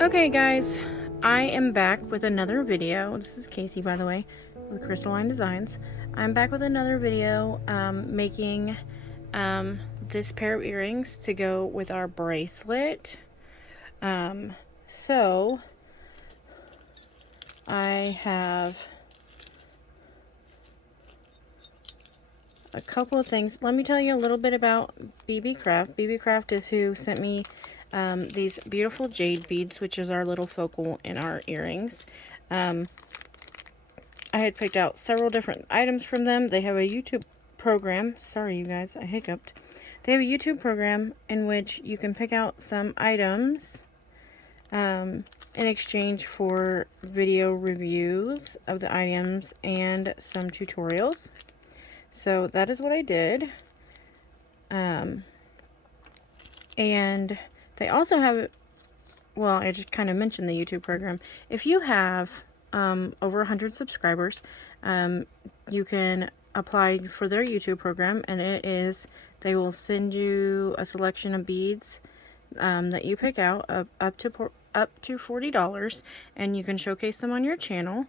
Okay guys, I am back with another video. This is Casey, by the way, with Crystalline Designs. I'm back with another video making this pair of earrings to go with our bracelet. So I have a couple of things. Let me tell you a little bit about Beebeecraft. Beebeecraft is who sent me these beautiful jade beads, which is our little focal in our earrings. I had picked out several different items from them. They have a YouTube program. Sorry, you guys, I hiccuped. They have a YouTube program in which you can pick out some items in exchange for video reviews of the items and some tutorials. So that is what I did. And they also have, well, I just kind of mentioned the YouTube program. If you have over 100 subscribers, you can apply for their YouTube program, and it is, they will send you a selection of beads that you pick out up to $40, and you can showcase them on your channel.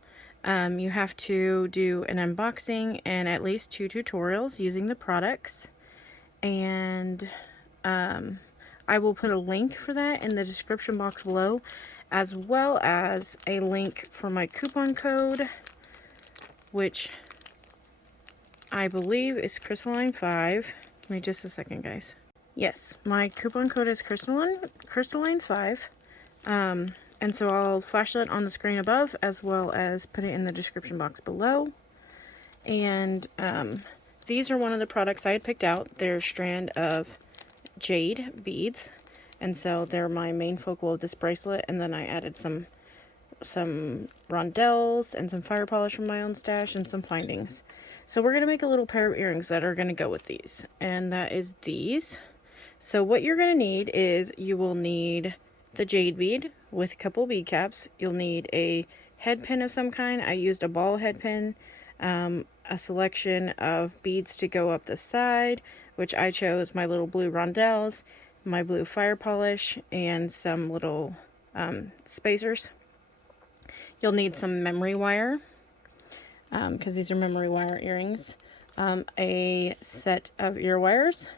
You have to do an unboxing and at least 2 tutorials using the products, and I will put a link for that in the description box below, as well as a link for my coupon code, which I believe is Crystalline5. Give me just a second, guys. Yes, my coupon code is Crystalline5. And so I'll flash that on the screen above, as well as put it in the description box below. And these are one of the products I had picked out. They're a strand of jade beads, and so they're my main focal of this bracelet. And then I added some rondelles and some fire polish from my own stash and some findings. So we're going to make a little pair of earrings that are going to go with these, and that is these. So what you're going to need is, you will need the jade bead with a couple bead caps. You'll need a head pin of some kind. I used a ball head pin, a selection of beads to go up the side, which I chose my little blue rondelles, my blue fire polish, and some little spacers. You'll need some memory wire, because these are memory wire earrings, a set of ear wires,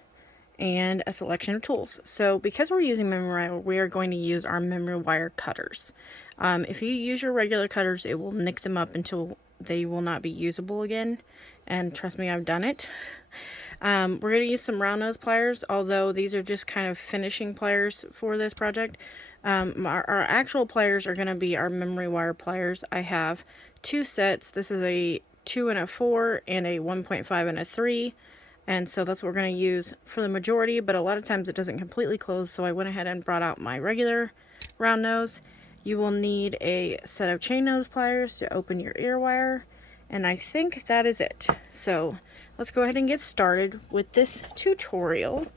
and a selection of tools. So because we're using memory wire, we are going to use our memory wire cutters. If you use your regular cutters, it will nick them up until they will not be usable again, and trust me, I've done it. We're going to use some round nose pliers, although these are just kind of finishing pliers for this project. Our actual pliers are going to be our memory wire pliers. I have 2 sets. This is a 2 and a 4 and a 1.5 and a 3. And so that's what we're going to use for the majority, but a lot of times it doesn't completely close, so I went ahead and brought out my regular round nose. You will need a set of chain nose pliers to open your ear wire, and I think that is it. So let's go ahead and get started with this tutorial.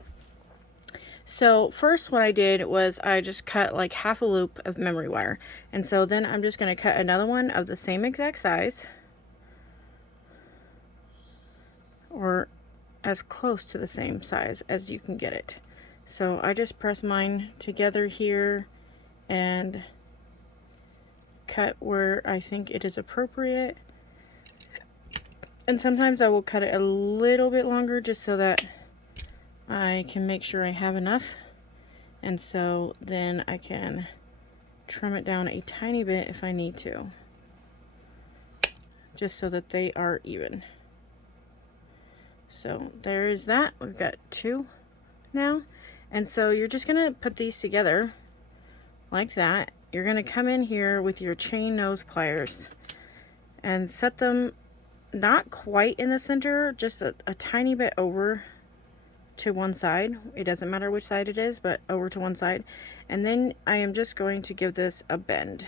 So first what I did was I just cut like half a loop of memory wire, and so then I'm just going to cut another one of the same exact size, or as close to the same size as you can get it. So I just press mine together here and cut where I think it is appropriate. And sometimes I will cut it a little bit longer just so that I can make sure I have enough. And so then I can trim it down a tiny bit if I need to, just so that they are even. So there is that. We've got 2 now. And so you're just going to put these together like that. You're going to come in here with your chain nose pliers and set them not quite in the center, just a tiny bit over to one side. It doesn't matter which side it is, but over to one side. And then I am just going to give this a bend.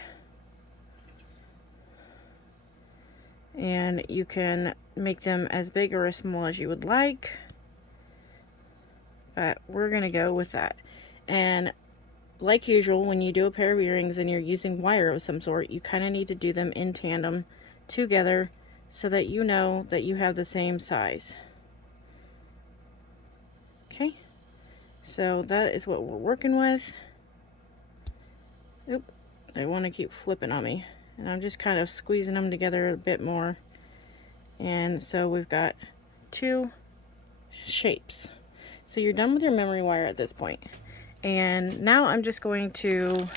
And you can make them as big or as small as you would like, but we're gonna go with that. And like usual, when you do a pair of earrings and you're using wire of some sort, you kind of need to do them in tandem together so that you know that you have the same size. Okay, so that is what we're working with. Oop, they want to keep flipping on me. And I'm just kind of squeezing them together a bit more. And so we've got 2 shapes. So you're done with your memory wire at this point. And now I'm just going to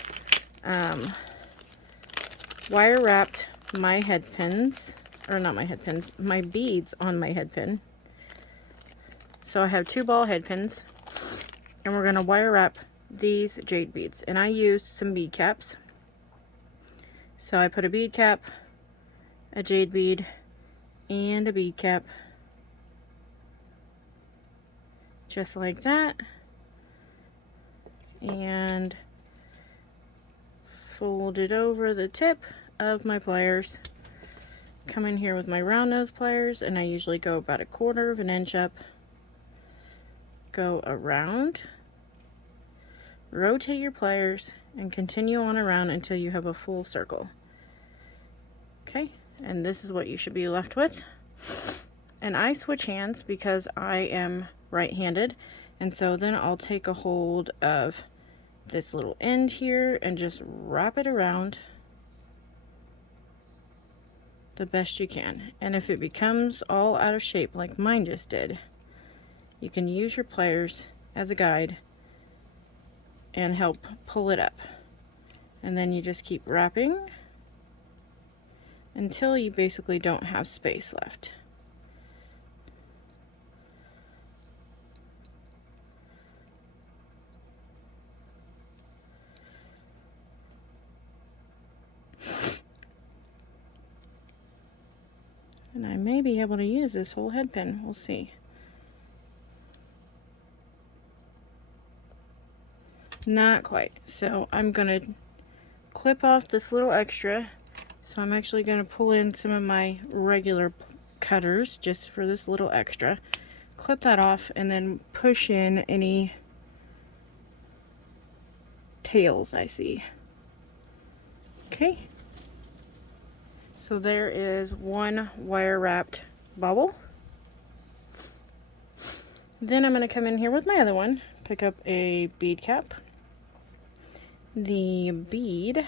wire wrapped my head pins, or not my head pins, my beads on my head pin. So I have 2 ball head pins, and we're going to wire wrap these jade beads. And I used some bead caps. So I put a bead cap, a jade bead, and a bead cap, just like that, and fold it over the tip of my pliers. Come in here with my round nose pliers, and I usually go about 1/4 of an inch up, go around, rotate your pliers, and continue on around until you have a full circle. Okay, and this is what you should be left with. And I switch hands because I am right-handed, and so then I'll take a hold of this little end here and just wrap it around the best you can. And if it becomes all out of shape like mine just did, you can use your pliers as a guide and help pull it up. And then you just keep wrapping until you basically don't have space left. And I may be able to use this whole head pin, we'll see. Not quite. So I'm gonna clip off this little extra. So I'm actually gonna pull in some of my regular cutters just for this little extra. Clip that off and then push in any tails I see. Okay. So there is 1 wire wrapped bobble. Then I'm going to come in here with my other one, pick up a bead cap, the bead,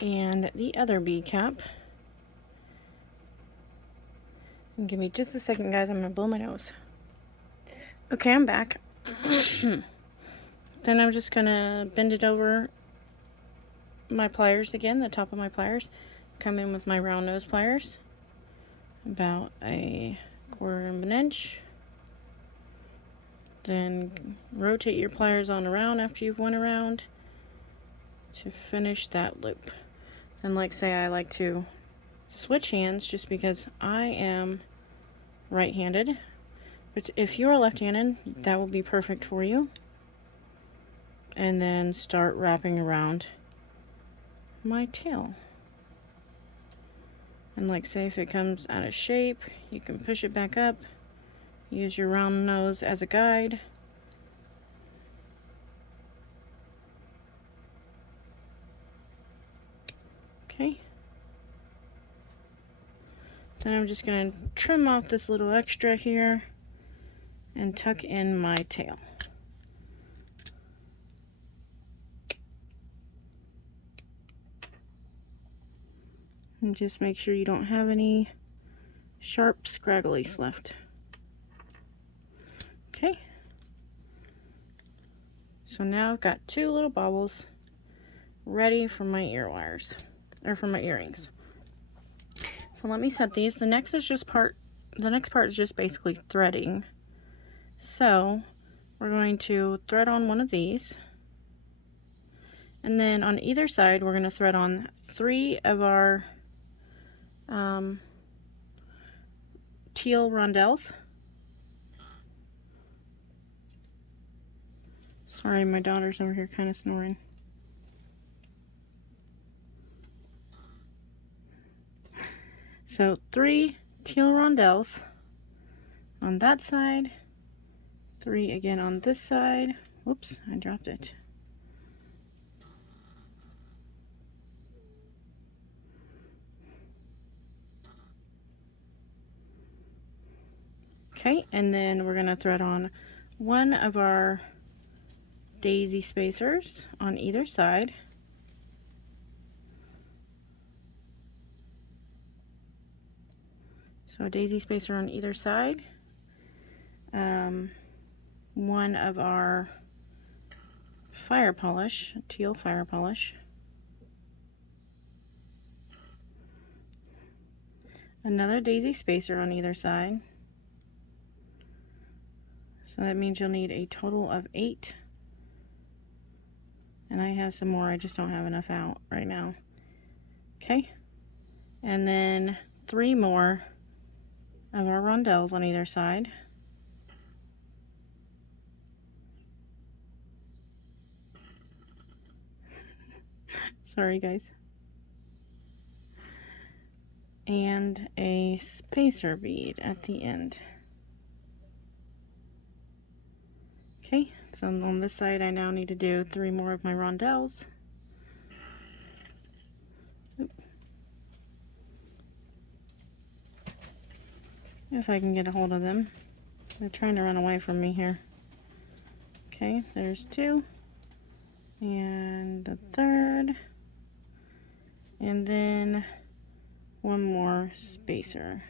and the other bead cap. And give me just a second, guys, I'm going to blow my nose. Okay, I'm back. Then I'm just going to bend it over my pliers again, the top of my pliers. Come in with my round nose pliers, about 1/4 of an inch. Then rotate your pliers on around after you've went around to finish that loop. And like say, I like to switch hands just because I am right-handed, but if you're left-handed, that will be perfect for you. And then start wrapping around my tail. And like say, if it comes out of shape, you can push it back up, use your round nose as a guide. Okay. Then I'm just going to trim off this little extra here and tuck in my tail. And just make sure you don't have any sharp scragglies left. Okay. So now I've got 2 little bobbles ready for my ear wires, or for my earrings. So let me set these. The next part is just basically threading. So we're going to thread on one of these. And then on either side, we're going to thread on 3 of our teal rondelles. Sorry, my daughter's over here kind of snoring. So 3 teal rondelles on that side, 3 again on this side. Whoops, I dropped it. Okay, and then we're going to thread on one of our daisy spacers on either side. So a daisy spacer on either side. One of our fire polish, teal fire polish. Another daisy spacer on either side. So that means you'll need a total of 8. And I have some more, I just don't have enough out right now. Okay. And then 3 more of our rondelles on either side. Sorry guys. And a spacer bead at the end. Okay, so on this side I now need to do 3 more of my rondelles. If I can get a hold of them. They're trying to run away from me here. Okay, there's 2. And the 3rd. And then 1 more spacer.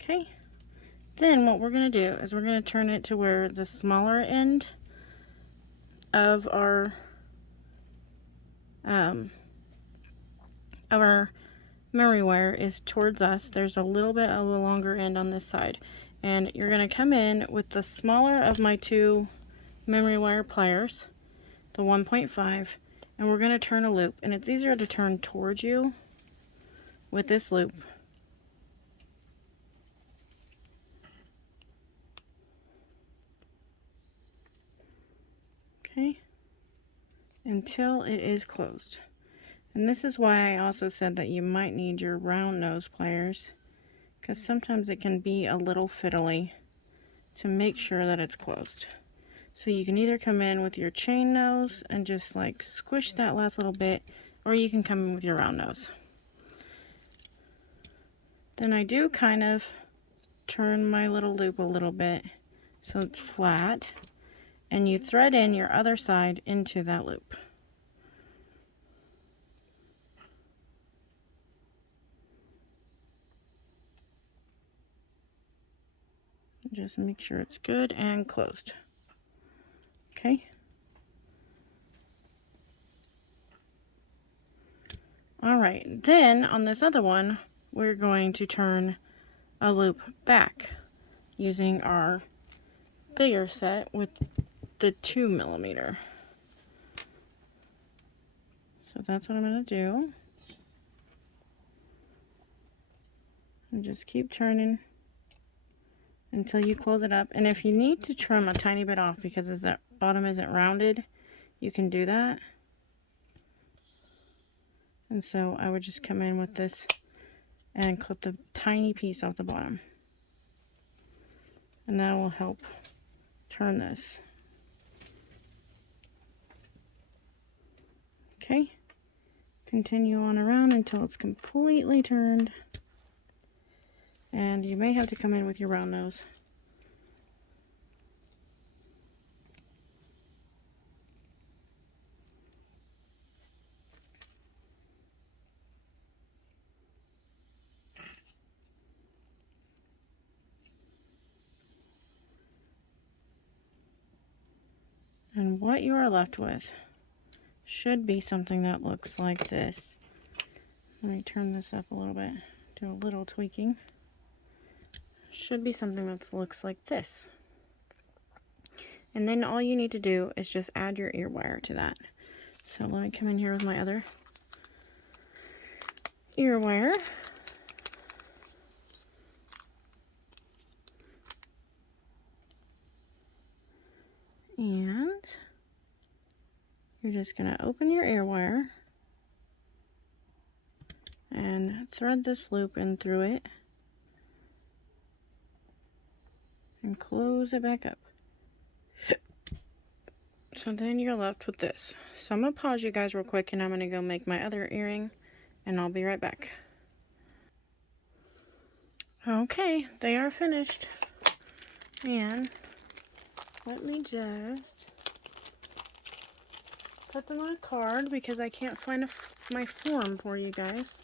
Okay, then what we're going to do is we're going to turn it to where the smaller end of our memory wire is towards us. There's a little bit of a longer end on this side, and you're going to come in with the smaller of my 2 memory wire pliers, the 1.5, and we're going to turn a loop, and it's easier to turn towards you with this loop. Okay, until it is closed. And this is why I also said that you might need your round nose pliers, because sometimes it can be a little fiddly to make sure that it's closed. So you can either come in with your chain nose and just like squish that last little bit, or you can come in with your round nose. Then I do kind of turn my little loop a little bit so it's flat, and you thread in your other side into that loop. Just make sure it's good and closed. Okay. All right, then on this other one, we're going to turn a loop back using our bigger set with the 2mm. So that's what I'm going to do. And just keep turning until you close it up. And if you need to trim a tiny bit off because the bottom isn't rounded, you can do that. And so I would just come in with this and clip the tiny piece off the bottom. And that will help turn this. Okay. Continue on around until it's completely turned. And you may have to come in with your round nose. And what you are left with should be something that looks like this. Let me turn this up a little bit, do a little tweaking. Should be something that looks like this. And then all you need to do is just add your ear wire to that. So let me come in here with my other ear wire. And you're just going to open your ear wire and thread this loop in through it and close it back up. So then you're left with this. So I'm going to pause you guys real quick and I'm going to go make my other earring and I'll be right back. Okay, they are finished. And let me just put them on a card because I can't find my form for you guys.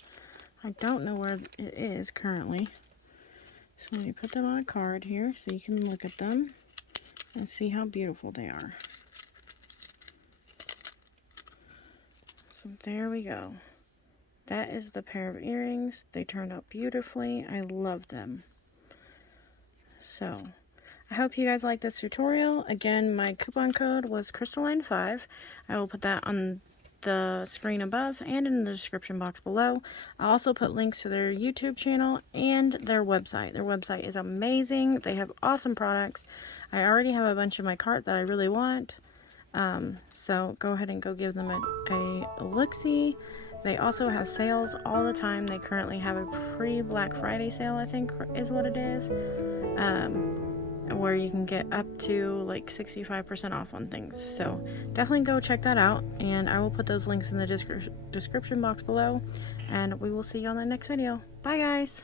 I don't know where it is currently. So let me put them on a card here so you can look at them and see how beautiful they are. So there we go. That is the pair of earrings. They turned out beautifully. I love them. So I hope you guys like this tutorial. Again, my coupon code was Crystalline5. I will put that on the screen above and in the description box below. I'll also put links to their YouTube channel and their website. Their website is amazing. They have awesome products. I already have a bunch in my cart that I really want. So go ahead and go give them a look-see. They also have sales all the time. They currently have a pre-Black Friday sale, I think is what it is. Where you can get up to like 65% off on things. So definitely go check that out, and I will put those links in the description box below, and we will see you on the next video. Bye guys!